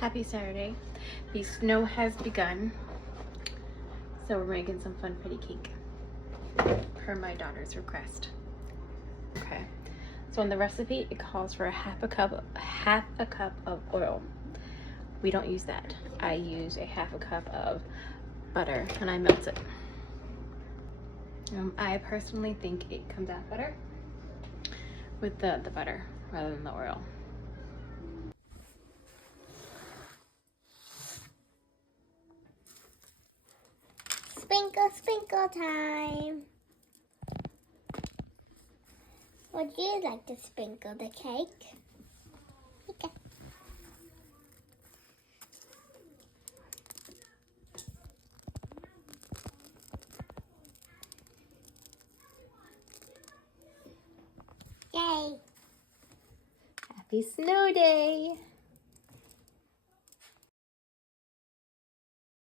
Happy Saturday. The snow has begun, so we're making some funfetti cake per my daughter's request. Okay, so in the recipe it calls for half a cup of oil. We don't use that. I use a half a cup of butter and I melt it. I personally think it comes out better with the butter rather than the oil. Sprinkle, sprinkle time. Would you like to sprinkle the cake? Okay. Yay. Happy snow day.